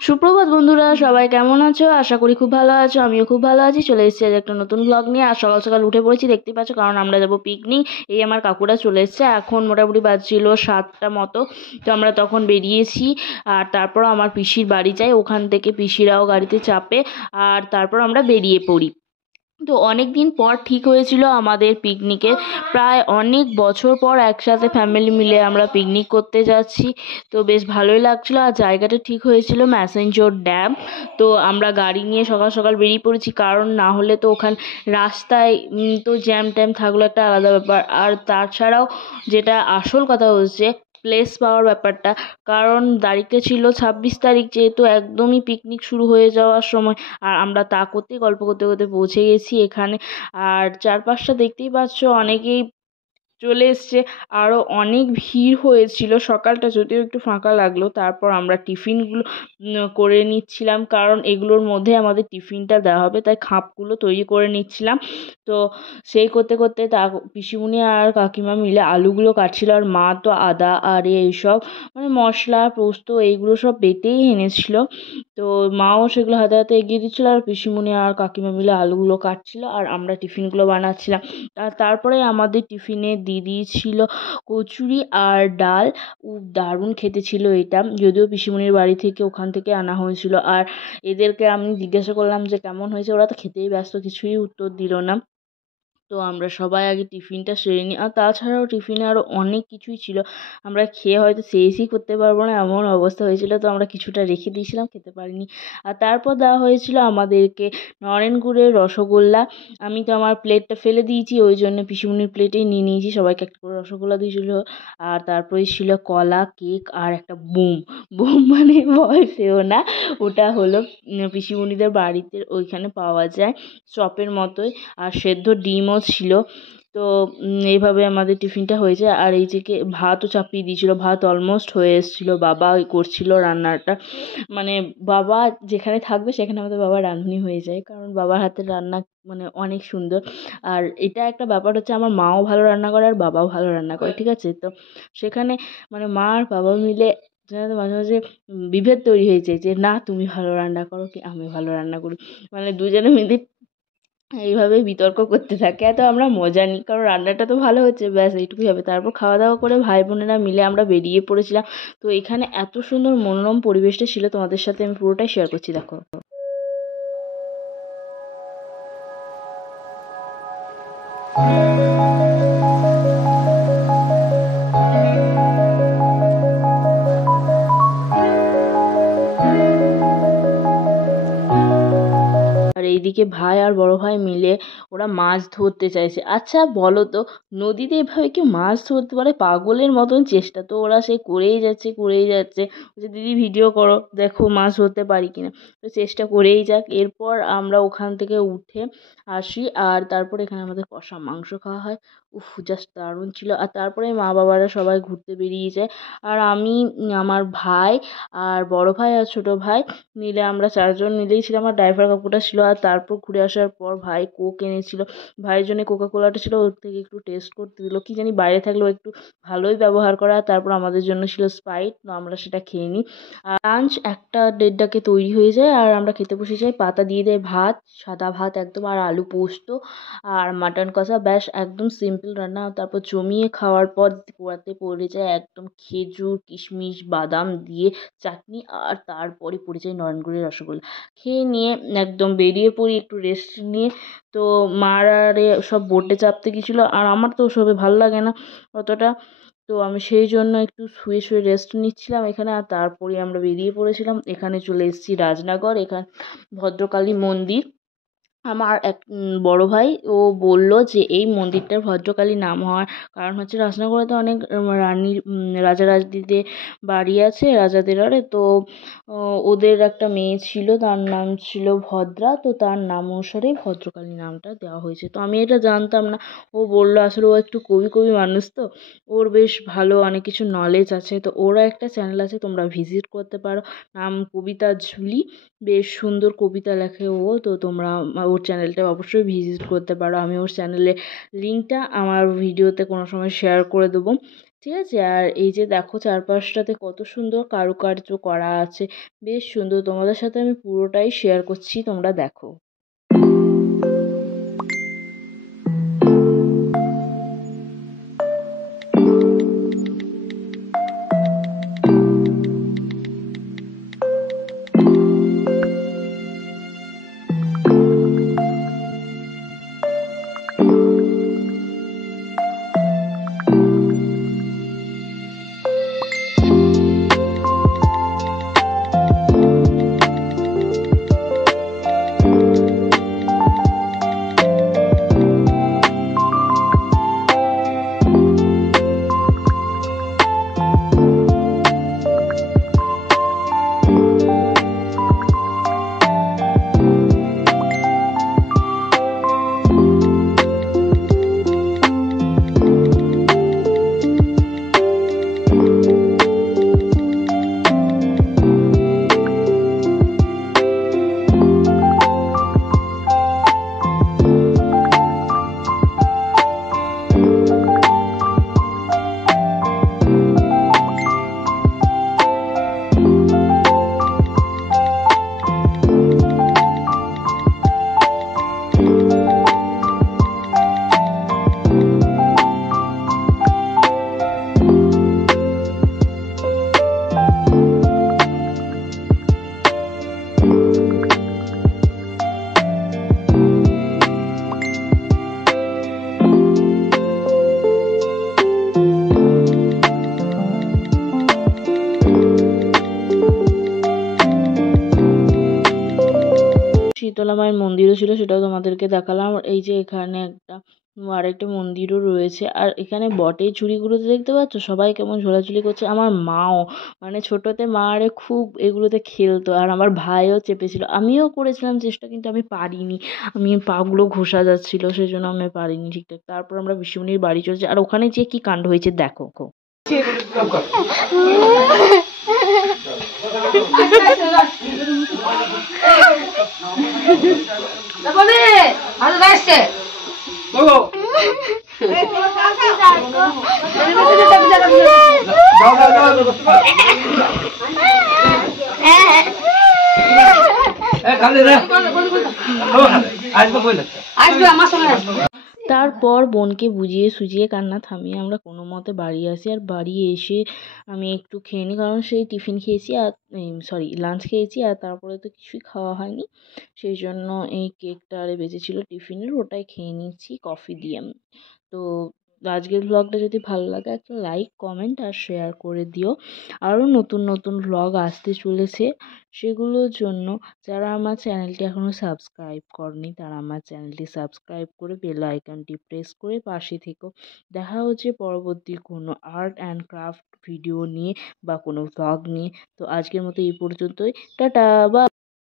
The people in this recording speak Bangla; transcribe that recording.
সুপ্রভাত বন্ধুরা, সবাই কেমন আছো? আশা করি খুব ভালো আছো। আমিও খুব ভালো আছি। চলে এসেছি আজ একটা নতুন ব্লগ নিয়ে। আর সকাল সকাল উঠে পড়েছি, দেখতে পাচ্ছ, কারণ আমরা যাবো পিকনিক। এই আমার কাকুরা চলে এসছে, এখন মোটামুটি বাজছিল 7টা মতো। তো আমরা তখন বেরিয়েছি। আর তারপর আমার পিসির বাড়ি যাই, ওখান থেকে পিসিরাও গাড়িতে চাপে, আর তারপর আমরা বেরিয়ে পড়ি। তো অনেক দিন পর ঠিক হয়েছিল আমাদের পিকনিকের, প্রায় অনেক বছর পর একসাথে ফ্যামিলি মিলে আমরা পিকনিক করতে যাচ্ছি। তো বেশ ভালোই লাগছিল। আর জায়গাটা ঠিক হয়েছিল ম্যাসেঞ্জোর ড্যাম। তো আমরা গাড়ি নিয়ে সকাল সকাল বেরিয়ে পড়েছি, কারণ না হলে তো ওখানে রাস্তায় তো জ্যাম ট্যাম থাকলো, একটা আলাদা ব্যাপার। আর তাছাড়াও যেটা আসল কথা হচ্ছে প্লেস পাওয়ার ব্যাপারটা, কারণ তারিখটা ছিল 26 তারিখ, যেহেতু একদমই পিকনিক শুরু হয়ে যাওয়ার সময়। আর আমরা তা করতেই গল্প করতে করতে পৌঁছে গেছি এখানে। আর চারপাশটা দেখতেই পাচ্ছ, অনেকেই চলে এসছে। আরও অনেক ভিড় হয়েছিল। সকালটা যদিও একটু ফাঁকা লাগলো। তারপর আমরা টিফিনগুলো করে নিচ্ছিলাম, কারণ এগুলোর মধ্যে আমাদের টিফিনটা দেওয়া হবে, তাই খাপগুলো তৈরি করে নিচ্ছিলাম। তো সেই করতে করতে পিসিমণি আর কাকিমা মিলে আলুগুলো কাটছিল, আর মা তো আদা আর এইসব মানে মশলা পোস্ত এইগুলো সব বেটেই এনেছিল। তো মাও সেগুলো হাতে হাতে এগিয়ে দিচ্ছিলো, আর পিসিমণি আর কাকিমা মিলে আলুগুলো কাটছিল, আর আমরা টিফিনগুলো বানাচ্ছিলাম। আর তারপরে আমাদের টিফিনে দিয়ে দিয়েছিল কচুরি আর ডাল। দারুণ খেতে ছিল এটা, যদিও পিসিমণির বাড়ি থেকে ওখান থেকে আনা হয়েছিল। আর এদেরকে আমি জিজ্ঞাসা করলাম যে কেমন হয়েছে, ওরা তো খেতেই ব্যস্ত, কিছুই উত্তর দিল না। তো আমরা সবাই আগে টিফিনটা সেরে নিই। আর তাছাড়াও টিফিনে আরও অনেক কিছুই ছিল, আমরা খেয়ে হয়তো শেষই করতে পারবো না, এমন অবস্থা হয়েছিল। তো আমরা কিছুটা রেখে দিয়েছিলাম, খেতে পারিনি। আর তারপর দেওয়া হয়েছিল আমাদেরকে নরেন গুড়ের রসগোল্লা। আমি তো আমার প্লেটটা ফেলে দিয়েছি, ওই জন্য পিসিমণির প্লেটেই নিয়ে নিয়েছি। সবাইকে একটা করে রসগোল্লা দিয়েছিল। আর তারপরে ছিল কলা, কেক আর একটা বুম। বুম মানে ভয় পেও না, ওটা হলো পিসিমণিদের বাড়িতে ওইখানে পাওয়া যায়, চপের মতোই। আর সেদ্ধ ডিমও ছিল। তো এইভাবে আমাদের টিফিনটা হয়েছে। আর এই থেকে ভাতও চাপিয়ে দিয়েছিল, ভাত অলমোস্ট হয়ে এসেছিলো। বাবা করছিল রান্নাটা, মানে বাবা যেখানে থাকবে সেখানে আমাদের বাবা রাঁধুনি হয়ে যায়, কারণ বাবার হাতের রান্না মানে অনেক সুন্দর। আর এটা একটা ব্যাপার হচ্ছে, আমার মাও ভালো রান্না করে আর বাবাও ভালো রান্না করে, ঠিক আছে? তো সেখানে মানে মা আর বাবা মিলে মাঝে মাঝে বিভেদ তৈরি হয়েছে, যে না তুমি ভালো রান্না করো কি আমি ভালো রান্না করি, মানে দুজনে মিলে এইভাবেই বিতর্ক করতে থাকে। এত আমরা মজা নিই, কারণ রান্নাটা তো ভালো হচ্ছে, ব্যাস এইটুকুই হবে। তারপর খাওয়া দাওয়া করে ভাই বোনেরা মিলে আমরা বেরিয়ে পড়েছিলাম। তো এখানে এত সুন্দর মনোরম পরিবেশটা ছিল, তোমাদের সাথে আমি পুরোটাই শেয়ার করছি, দেখো। আর এইদিকে ভাই আর বড় ভাই মিলে ওরা মাছ ধরতে চাইছে। আচ্ছা বলো তো, নদীতে এভাবে কেউ মাছ ধরতে পারে? পাগলের মতন চেষ্টা। তো ওরা সেই করেই যাচ্ছে করেই যাচ্ছে, যে দিদি ভিডিও করো, দেখো মাছ ধরতে পারি কিনা। তো চেষ্টা করেই যাক। এরপর আমরা ওখান থেকে উঠে আসি, আর তারপরে এখানে আমাদের কষা মাংস খাওয়া হয়। উফ, জাস্ট দারুণ ছিল। আর তারপরে মা বাবারা সবাই ঘুরতে বেরিয়ে যায়। আর আমি, আমার ভাই আর বড় ভাই আর ছোট ভাই মিলে আমরা 4জন মিলেই ছিলাম। আর ড্রাইভার কাকুটা ছিল। আর তারপর ঘুরে আসার পর ভাই কোক এনেছিল, ভাইয়ের জন্য কোকা কোলাটা ছিল, ওর থেকে একটু টেস্ট করতে দিল। কি জানি বাইরে থাকলেও একটু ভালোই ব্যবহার করা। তারপর আমাদের জন্য ছিল স্প্রাইট, তো আমরা সেটা খেয়ে নিই। আর লাঞ্চ 1টা 1:30টাকে তৈরি হয়ে যায়, আর আমরা খেতে বসে যাই। পাতা দিয়ে দেয় ভাত, সাদা ভাত একদম, আর আলু পোস্ত আর মাটন কষা, ব্যাস একদম সিম্পল রান্না। তারপর জমিয়ে খাওয়ার পর পোড়াতে পড়ে যায় একদম খেজুর কিশমিশ বাদাম দিয়ে চাটনি, আর তারপরে পড়ে যায় নয়নগুড়ের রসগোল্লা। খেয়ে নিয়ে একদম বেরিয়ে পড়ি একটু রেস্ট নিয়ে। তো মারা রে সব বোটে চাপতে গেছিলো, আর আমার তো ওসবে ভালো লাগে না অতটা। তো আমি সেই জন্য একটু শুয়ে শুয়ে রেস্ট নিচ্ছিলাম এখানে। আর তারপরে আমরা বেরিয়ে পড়েছিলাম। এখানে চলে এসেছি রাজনগর, এখানে ভদ্রকালী মন্দির। আমার এক বড় ভাই ও বলল যে এই মন্দিরটার ভদ্রকালী নাম হওয়ার কারণ হচ্ছে, রাজনগরে তো অনেক রানীর রাজা রাজদিদের বাড়ি আছে, রাজাদের আরে। তো ওদের একটা মেয়ে ছিল, তার নাম ছিল ভদ্রা। তো তার নাম অনুসারেই ভদ্রকালী নামটা দেওয়া হয়েছে। তো আমি এটা জানতাম না। ও বলল, আসলে ও একটু কবি কবি মানুষ, তো ওর বেশ ভালো অনেক কিছু নলেজ আছে। তো ওরা একটা চ্যানেল আছে, তোমরা ভিজিট করতে পারো, নাম কবিতা ঝুলি। বেশ সুন্দর কবিতা লেখে ও। তো তোমরা ওর চ্যানেলটা অবশ্যই ভিজিট করতে পারো। আমি ওর চ্যানেলের লিঙ্কটা আমার ভিডিওতে কোনো সময় শেয়ার করে দেবো। ঠিক আছে। আর এই যে দেখো চারপাশটাতে কত সুন্দর কারুকার্য করা আছে, বেশ সুন্দর। তোমাদের সাথে আমি পুরোটাই শেয়ার করছি, তোমরা দেখো। শীতলা মায়ের মন্দিরও ছিল, সেটাও তোমাদেরকে দেখালাম। এই যে এখানে একটা আরেকটা মন্দিরও রয়েছে। আর এখানে বটের ঝুড়িগুলোতে দেখতে পাচ্ছ সবাই কেমন ঝোলাঝুলি করছে। আমার মাও, মানে ছোটোতে মা আরে খুব এগুলোতে খেলতো, আর আমার ভাইও চেপেছিল, আমিও করেছিলাম চেষ্টা, কিন্তু আমি পারিনি। আমি পাগুলো ঘষা যাচ্ছিল, সেই জন্য আমি পারিনি ঠিকঠাক। তারপর আমরা পিসিমণির বাড়ি চলেছি, আর ওখানে যে কি কাণ্ড হয়েছে দেখো। তারপর বোনকে বুঝিয়ে সুঝিয়ে কান্না থামিয়ে আমরা কোনো মতে বাড়ি আসি। আর বাড়ি এসে আমি একটু খেয়ে নিই, কারণ সেই টিফিন খেয়েছি, আর সরি লাঞ্চ খেয়েছি, আর তারপরে তো কিছুই খাওয়া হয়নি। সেই জন্য এই কেকটা আরে বেঁচেছিল টিফিনের, ওটাই খেয়ে নিচ্ছি কফি দিয়ে। তো আজকের ভ্লগটা যদি ভালো লাগে একটা লাইক কমেন্ট আর শেয়ার করে দিও। আরও নতুন নতুন ভ্লগ আসতে চলেছে, সেগুলোর জন্য যারা আমার চ্যানেলটি এখনও সাবস্ক্রাইব করনি তারা আমার চ্যানেলটি সাবস্ক্রাইব করে বেল আইকনটি প্রেস করে পাশে থেকো। দেখা হচ্ছে পরবর্তী কোনো আর্ট অ্যান্ড ক্রাফট ভিডিও নিয়ে বা কোনো ভ্লগ নিয়ে। তো আজকের মতো এই পর্যন্তই, টাটা বা।